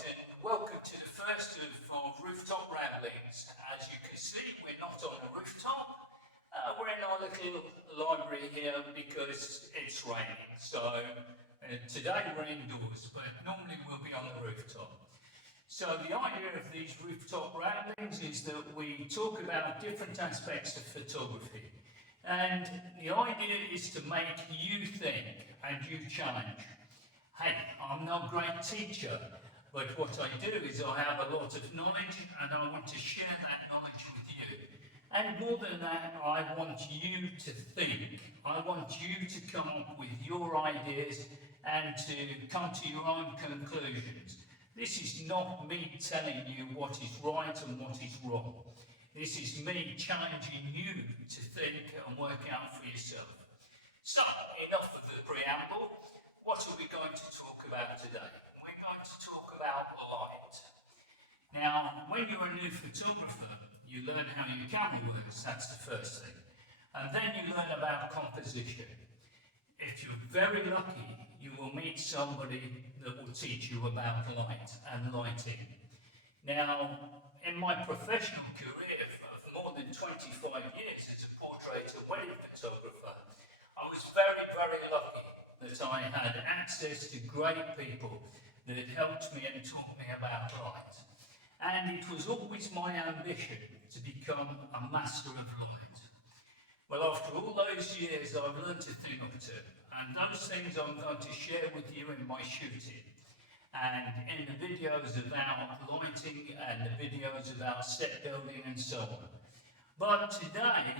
and welcome to the first of Rooftop Ramblings. As you can see, we're not on a rooftop. We're in our little library here because it's raining. So today we're indoors, but normally we'll be on the rooftop. So the idea of these Rooftop Ramblings is that we talk about different aspects of photography. And the idea is to make you think and you challenge. Hey, I'm no great teacher, but what I do is I have a lot of knowledge and I want to share that knowledge with you. And more than that, I want you to think. I want you to come up with your ideas and to come to your own conclusions. This is not me telling you what is right and what is wrong. This is me challenging you to think and work out for yourself. So, enough of the preamble. What are we going to talk about today? We're going to talk about light. Now, when you're a new photographer, you learn how your camera works, that's the first thing. And then you learn about composition. If you're very lucky, you will meet somebody that will teach you about light and lighting. Now, in my professional career of more than 25 years as a portrait and wedding photographer, I was very, very lucky that I had access to great people that helped me and taught me about light. And it was always my ambition to become a master of light. Well, after all those years, I've learned a thing or two, and those things I'm going to share with you in my shooting, and in the videos about lighting, and the videos about set building and so on. But today,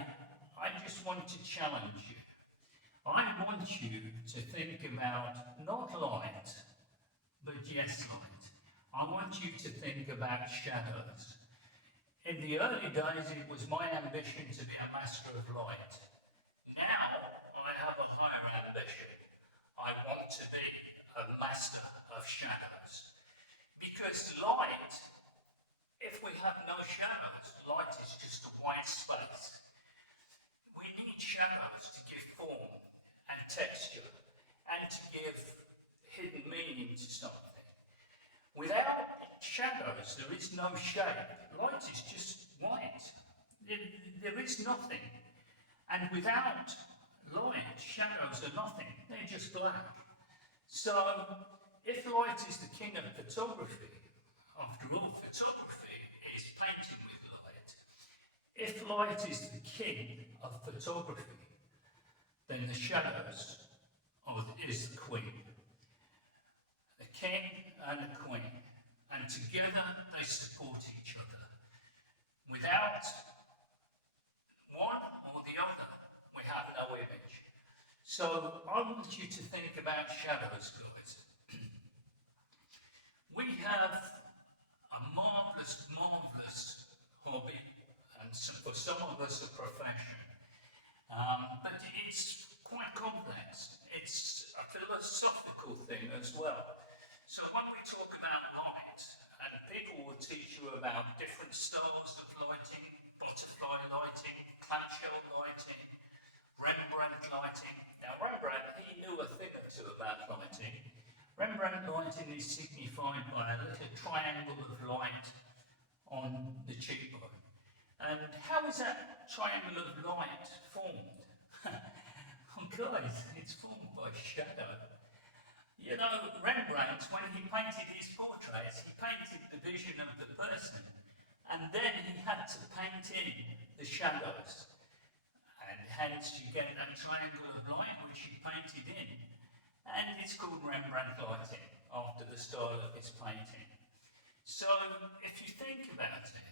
I just want to challenge you. I want you to think about not light, but yes light. I want you to think about shadows. In the early days, it was my ambition to be a master of light. Now, I have a higher ambition. I want to be a master of shadows. Because light, if we have no shadows, light is just a white space. We need shadows to give form and texture, and to give hidden meaning to something. Without shadows, there is no shape. Light is just white. There is nothing. And without light, shadows are nothing. They're just black. So, if light is the king of photography, after all, photography is painting with light. If light is the king of photography, then the shadows is the queen. The king and the queen. And together they support each other. Without one or the other, we have no image. So I want you to think about shadows, guys. We have a marvellous, marvellous hobby, and for some of us a profession. But it's quite complex. It's a philosophical thing as well. So when we talk about light, and people will teach you about different styles of lighting, butterfly lighting, clamshell lighting, Rembrandt lighting. Now Rembrandt, he knew a thing or two about lighting. Rembrandt lighting is signified by a little triangle of light on the cheekbone. And how is that triangle of light formed? Oh guys, it's formed by shadow. You know, Rembrandt, when he painted his portraits, he painted the vision of the person, and then he had to paint in the shadows. And hence you get that triangle of light which he painted in. And it's called Rembrandt lighting, after the style of his painting. So, if you think about it,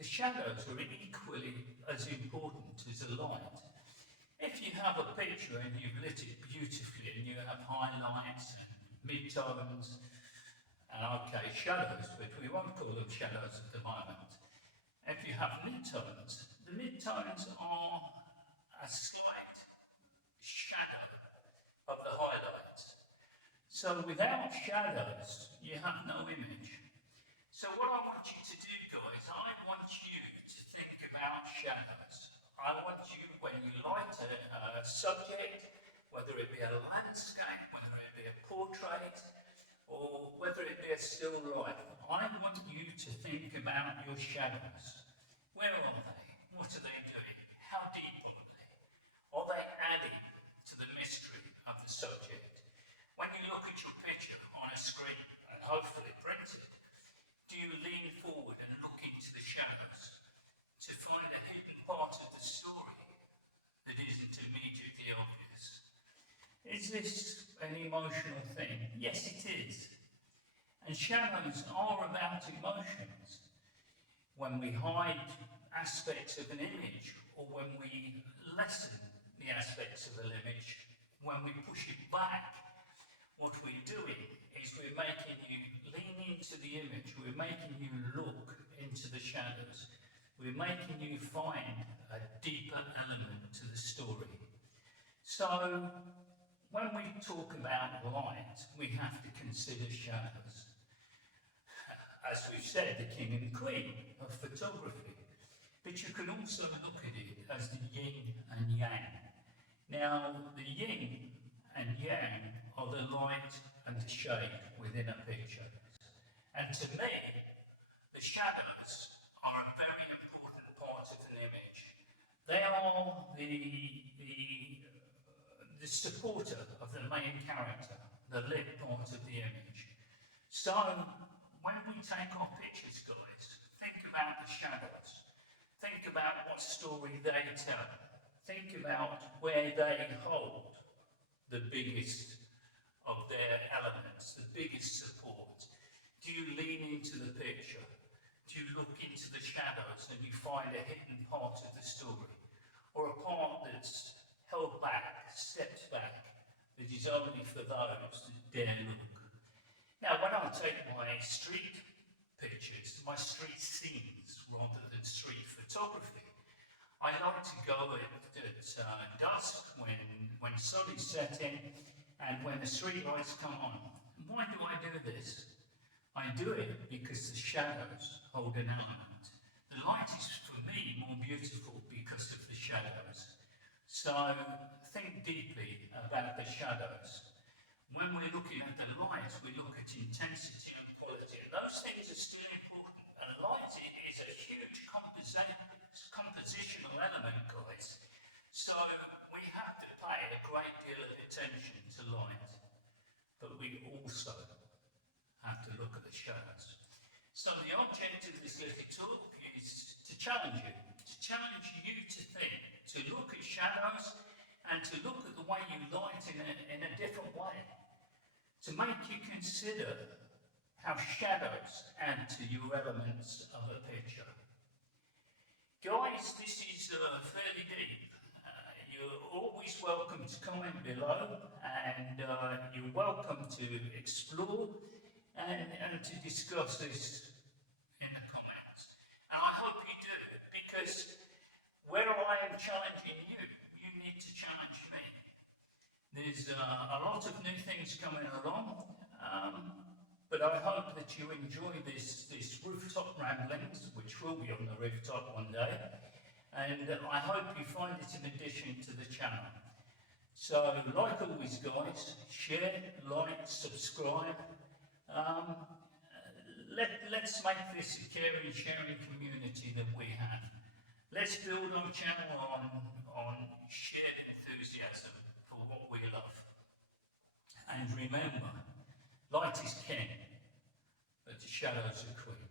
the shadows are equally as important as the light. If you have a picture and you've lit it beautifully and you have highlights and midtones, and okay, shadows, but we won't call them shadows at the moment. If you have midtones, the midtones are a slight shadow of the highlights. So without shadows, you have no image. So what I want you to do, guys, I want you to think about shadows. I want you, when you light a subject, whether it be a landscape, whether it be a portrait, or whether it be a still life, I want you to think about your shadows. Where are they? What are they doing? How deep are they? Are they adding to the mystery of the subject? When you look at your picture on a screen, and hopefully printed, do you lean forward and look into the shadows to find a hidden part of the story that isn't immediately obvious? Is this an emotional thing? Yes, it is. And shadows are about emotions. When we hide aspects of an image, or when we lessen the aspects of an image, when we push it back, what we're doing is we're making you lean into the image, we're making you look into the shadows, we're making you find a deeper element to the story. So, when we talk about light, we have to consider shadows. As we've said, the king and queen of photography. But you can also look at it as the yin and yang. Now, the yin and yang are the light and the shade within a picture. And to me, the shadows are a very important part of an image. They are the supporter of the main character, the lit part of the image. So, when we take our pictures, guys, think about the shadows. Think about what story they tell. Think about where they hold the biggest of their elements, the biggest support. Do you lean into the picture? Do you look into the shadows and you find a hidden part of the story? Or a part that's held back, stepped back, that is only for those that dare look? Now, when I take my street pictures, my street scenes, rather than street photography, I like to go at dusk when sun is setting and when the street lights come on. Why do I do this? I do it because the shadows hold an element. The light is, for me, more beautiful because of the shadows. So think deeply about the shadows. When we're looking at the light, we look at intensity and quality. And those things are still important. And light is a huge compositional element, guys. So we have to pay a great deal of attention to light. But we also have to look at the shadows. So the object of this little talk is to challenge you to think, to look at shadows and to look at the way you light in a different way. To make you consider how shadows add to your elements of a picture. Guys, this is fairly deep. You're always welcome to comment below, and you're welcome to explore and to discuss this in the comments. And I hope you do, because where I am challenging you, you need to challenge me. There's a lot of new things coming along, but I hope that you enjoy this Rooftop Ramblings, which will be on the rooftop one day, and I hope you find it an addition to the channel. So, like always, guys, share, like, subscribe. Let's make this a caring, sharing community that we have. Let's build our channel on shared enthusiasm for what we love. And remember, light is king, but the shadows are queen.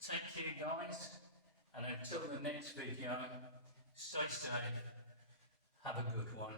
Take care, guys, and until the next video, stay safe, have a good one.